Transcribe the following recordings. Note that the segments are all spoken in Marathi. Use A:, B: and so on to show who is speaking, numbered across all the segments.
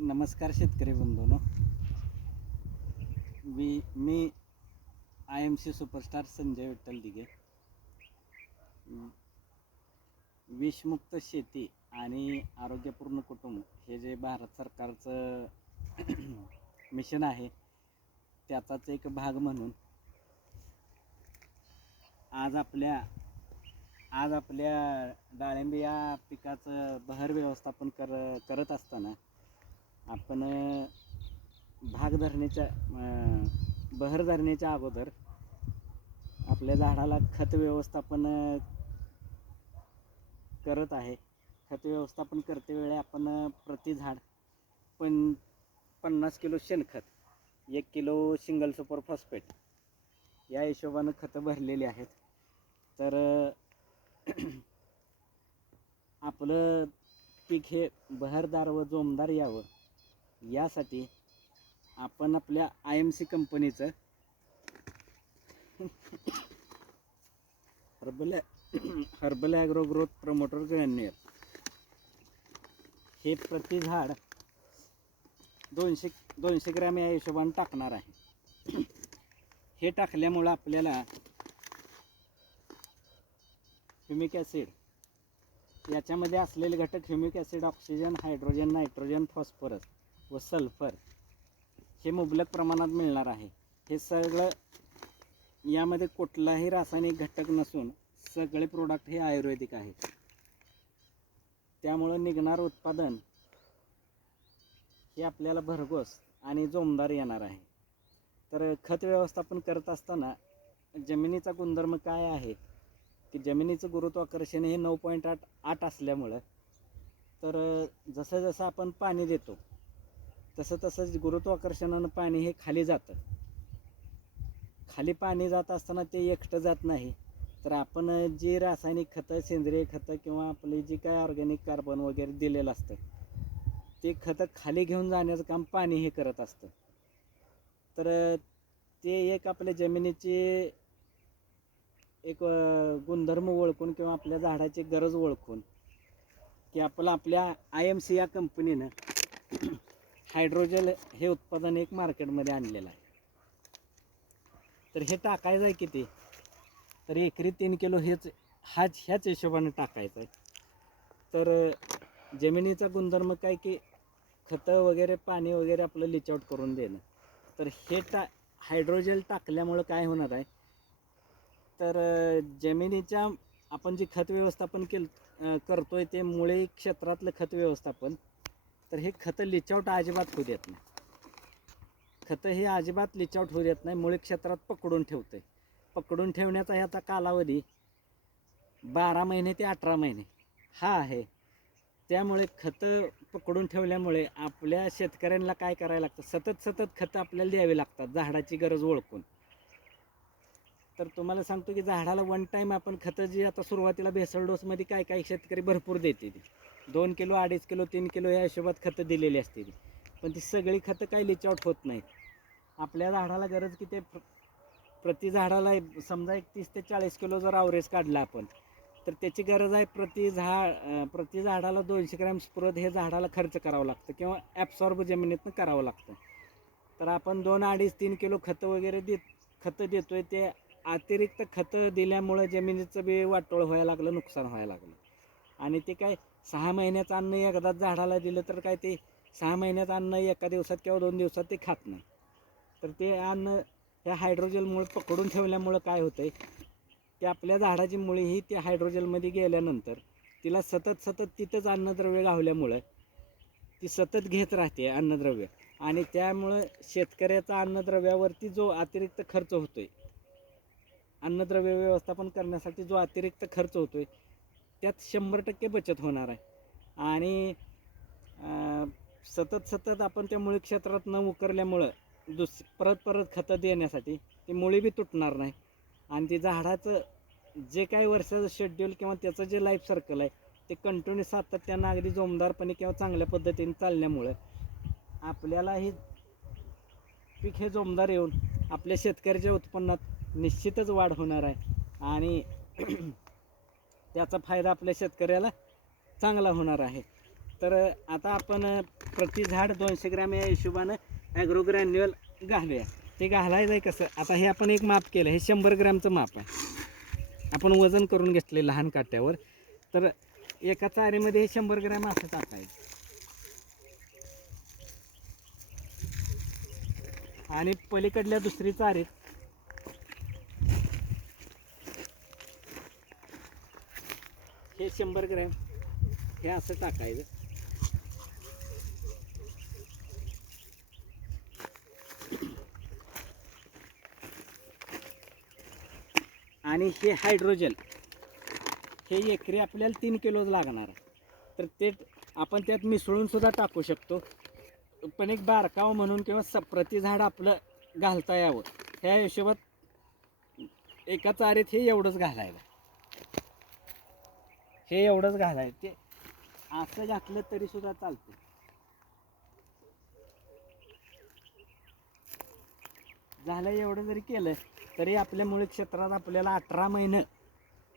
A: नमस्कार शेतकरी बंधूंनो. मी मी I M C superstar Sanjay Vitthal Dighe. विषमुक्त शेती आणि आरोग्यपूर्ण कुटुंब हे जे भारत सरकारचं मिशन आहे त्याचाच एक भाग म्हणून आज आपल्या आज आपल्या डाळिंब या पिकाचं बहर व्यवस्थापन कर करत असताना आपण भाग धरण्याच्या बहर धरण्याच्या अगोदर आपल्या झाडाला खत व्यवस्थापन करत आहे. खत व्यवस्थापन करते वेळी आपण प्रति झाड पण पन्नास किलो शेणखत एक किलो सिंगल सुपर फॉस्फेट या हिशोबानं खतं भरलेली आहेत. तर आपलं पीक हे बहरदार व जोमदार यावं. यासाठी आपण आपल्या आय एम सी कंपनीचं herbal herbal agro growth promoter granular हे प्रति झाड दोनशे दोनशे ग्रॅम या हिशोबाने टाकणार आहे. हे टाकल्यामुळं आपल्याला ह्युमिक ॲसिड याच्यामध्ये असलेले घटक humic acid oxygen hydrogen nitrogen phosphorus व सल्फर हे मुबलक प्रमाणात मिळणार आहे. हे सगळं यामध्ये कुठलाही रासायनिक घटक नसून सगळे प्रोडक्ट हे आयुर्वेदिक आहेत त्यामुळं निघणारं उत्पादन हे आपल्याला भरघोस आणि जोमदार येणार आहे. तर खत व्यवस्थापन करत असताना जमिनीचा गुणधर्म काय आहे? की जमिनीचं गुरुत्वाकर्षण हे नऊ पॉईंट आठ आठ असल्यामुळं तर जसं जसं आपण पाणी देतो तसं तसंच गुरुत्वाकर्षणानं पाणी हे खाली जातं. खाली पाणी जात असताना ते एकटं जात नाही. तर आपण जी रासायनिक खतं सेंद्रिय खतं किंवा आपली जी काय ऑर्गॅनिक कार्बन वगैरे दिलेलं असतं ते खतं खाली घेऊन जाण्याचं काम पाणी हे करत असतं. तर ते एक आपल्या जमिनीची एक गुणधर्म ओळखून किंवा आपल्या झाडाची गरज ओळखून की आपलं आपल्या आय एम सी या कंपनीनं हायड्रोजल हे उत्पादन एक मार्केटमध्ये आणलेलं आहे. तर हे टाकायचं आहे किती? तर एकरी तीन किलो हेच हाच ह्याच हिशोबाने टाकायचं आहे. तर जमिनीचा गुणधर्म काय की खतं वगैरे पाणी वगैरे आपलं लिचआउट करून देणं. तर हे टा हायड्रोजेल टाकल्यामुळं काय होणार आहे? तर जमिनीच्या आपण जे खत व्यवस्थापन केल करतो करतोय ते मुळे क्षेत्रातलं खत व्यवस्थापन तर हे खतं लिचआउट अजिबात होऊ देत नाही. खतं हे अजिबात लिचआउट होऊ देत नाही मुळे क्षेत्रात पकडून ठेवतंय. पकडून ठेवण्याचा ह्याचा कालावधी बारा महिने ते अठरा महिने हा आहे. त्यामुळे खतं पकडून ठेवल्यामुळे आपल्या शेतकऱ्यांना काय करायला लागतं? सतत सतत खतं आपल्याला द्यावी लागतात झाडाची गरज ओळखून. तर तुम्हाला सांगतो की झाडाला वन टाईम आपण खतं जी आता सुरुवातीला भेसळ डोसमध्ये काय काय शेतकरी भरपूर देते ती. दोन किलो अडीच किलो तीन किलो या हिशोबात खतं दिलेली असते ती. पण ती सगळी खतं काही लिचआउट होत नाहीत. आपल्या झाडाला गरज की ते प्र- प्रति झाडाला समजा एक तीस ते चाळीस किलो जर आवरेज काढला आपण तर त्याची गरज आहे प्रति झाड प्रति झाडाला दोनशे ग्रॅम स्प्रद हे झाडाला खर्च करावं लागतं किंवा ॲब्सॉर्ब जमिनीतनं करावं लागतं. तर आपण दोन अडीच तीन किलो खतं वगैरे देत खतं देतोय ते अतिरिक्त खतं दिल्यामुळं जमिनीचं बी वाटोळ व्हायला लागलं नुकसान व्हायला लागलं. आणि ते काय सहा महिन्याचं अन्न एकदाच झाडाला दिलं तर काय ते सहा महिन्याचं अन्न एका दिवसात किंवा दोन दिवसात ते खात नाही. तर ते अन्न ह्या हायड्रोजेलमुळे पकडून ठेवल्यामुळं काय होतं आहे की आपल्या झाडाची मुळी ही त्या हायड्रोजेलमध्ये गेल्यानंतर तिला सतत सतत तिथंच अन्नद्रव्य गावल्यामुळं ती सतत घेत राहते अन्नद्रव्य. आणि त्यामुळं शेतकऱ्याचा अन्नद्रव्यावरती जो अतिरिक्त खर्च होतो आहे अन्नद्रव्य व्यवस्थापन करण्यासाठी जो अतिरिक्त खर्च होतो आहे त्यात शंभर टक्के बचत होणार आहे. आणि सतत सतत आपण त्या मुळी क्षेत्रात न उकरल्यामुळं दुस परत परत खतं देण्यासाठी ती मुळी बी तुटणार नाही. आणि ती झाडाचं जे काही वर्षाचं शेड्यूल किंवा त्याचं जे लाईफ सर्कल आहे ते कंटिन्यू सातत्यानं अगदी जोमदारपणे किंवा चांगल्या पद्धतीने चालल्यामुळं आपल्याला हे पीक हे जोमदार येऊन आपल्या शेतकऱ्याच्या उत्पन्नात निश्चितच वाढ होणार आहे. आणि त्याचा फायदा आपल्या शेतकऱ्याला चांगला होणार आहे. तर आता आपण प्रति झाड दोनशे ग्रॅम या हिशोबानं ॲग्रो ग्रॅन्युअल घालूया. ते घालायचं आहे कसं? आता हे आपण एक माप केलं हे शंभर ग्रॅमचं माप आहे. आपण वजन करून घेतले लहान काट्यावर. तर एका चारीमध्ये हे शंभर ग्रॅम असं टाकायचं. आणि पलीकडल्या दुसरी चारीत हे शंभर ग्रॅम. हे असं टाकायचं. आणि हे हायड्रोजन. हे एकरी आपल्याला तीन किलो लागणार तर ते आपण त्यात मिसळून सुद्धा टाकू शकतो. पण एक बारकाव म्हणून किंवा स झाड आपलं घालता यावं. ह्या हिशोबात एका चारीत हे एवढंच घालायला. हे एवढंच घालायचं. ते असं घातलं तरी सुद्धा चालतं झालं एवढं जरी केलं तरी आपल्या मूळ क्षेत्रात आपल्याला अठरा महिनं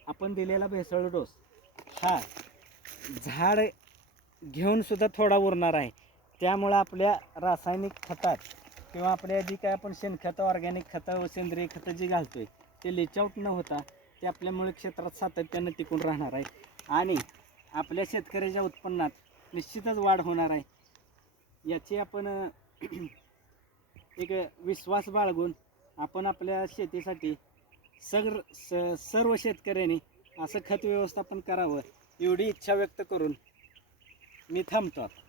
A: आपण दिलेला भेसळ डोस. हा झाड घेऊन सुद्धा थोडा उरणार आहे. त्यामुळं आपल्या रासायनिक खतात किंवा आपल्या जी काय आपण शेणखतं ऑर्गॅनिक खतं व सेंद्रिय खतं जी घालतोय ते लेचआउट न होता ते आपल्या मूळ क्षेत्रात सातत्यानं टिकून राहणार आहे. आणि आपल्या शेतकऱ्याच्या उत्पन्नात निश्चितच वाढ होणार आहे याची आपण एक विश्वास बाळगून आपण आपल्या शेतीसाठी सगळ स सर्व शेतकऱ्यांनी असं खत व्यवस्थापन करावं एवढी इच्छा व्यक्त करून मी थांबतो आता.